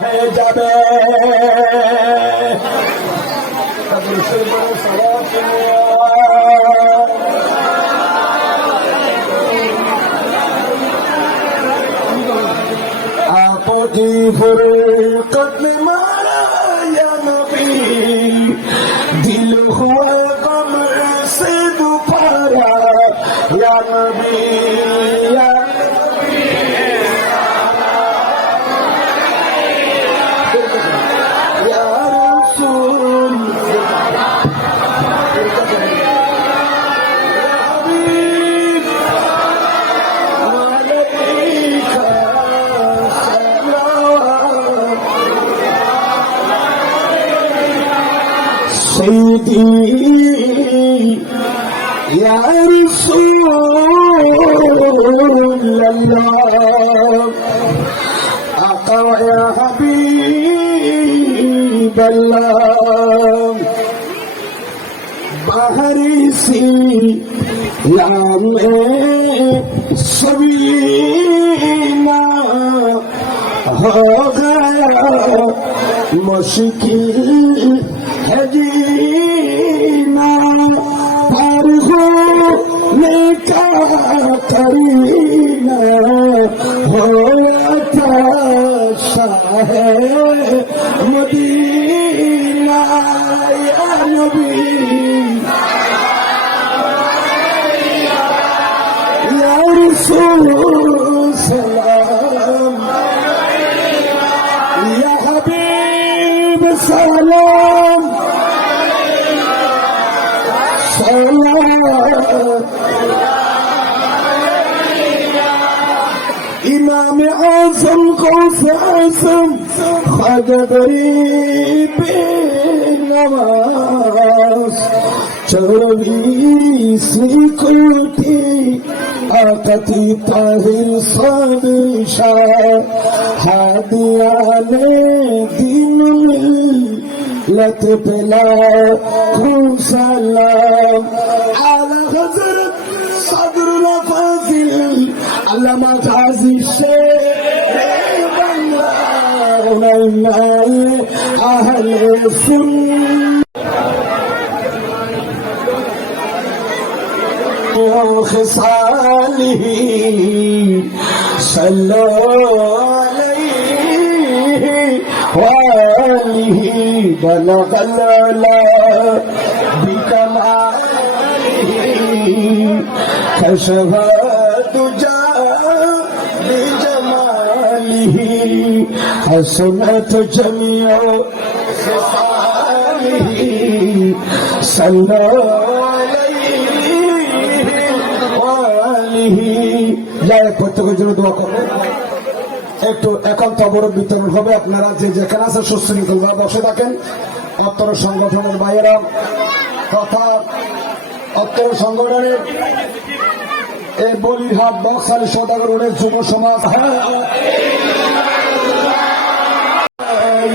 হয়ে যাবে আপনি ভরে কদমে মারা নবী দিল হুয়া সে দুপারা নবী سيدي يا رسول الله أقوى يا حبيب الله بحري سلام سبينا هو غير مشكل هدينا فارغو ميكا قرينا هو يتشاهد مدينة يا نبي قوساسم خد غريبي نماز چروی سیکوٹی آقتی طاہر صادر شاہ حادیان دین ملت پلا خون سلام حال حضرت صدر رفاظل علامہ غازی شیخ أهل السنة وخصاله صلوا عليه وآله بلغ العلا بكماله كشف الدجى حسنت جميع خصاله صلوا عليه وآله لا প্রত্যেকের জন্য দোয়া করবো একটু একান্ত অবরোধ বিতরণ হবে আপনারা যে যেখানে আছে সুশৃঙ্খল ভাবে বসে থাকেন অত্তর সংগঠনের বাইরা তথা অত্তর সংগঠনের এই বলিরহাট বক্সালি সদাগর রোডের যুব সমাজ ইলাহা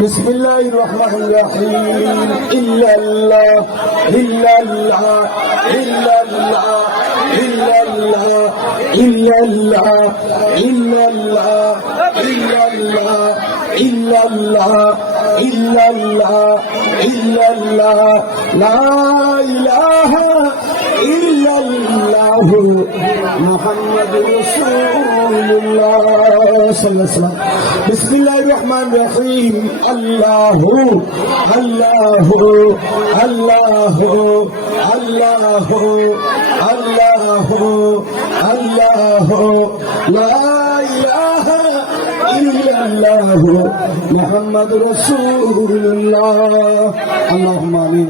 بسم الله الرحمن الرحيم إلا الله إلا الله إلا الله إلا الله إلا الله إلا الله إلا الله إلا الله إلا الله إلا الله لا إله إلا إلا الله محمد رسول الله صلى الله عليه وسلم. بسم الله الرحمن الرحيم. الله الله الله الله الله الله لا إله إلا الله محمد رسول الله. اللهم آمين.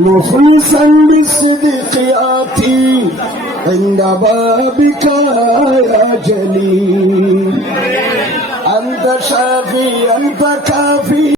مخلصا بالصدق آتي عند بابك يا جليل. أنت شافي أنت كافي.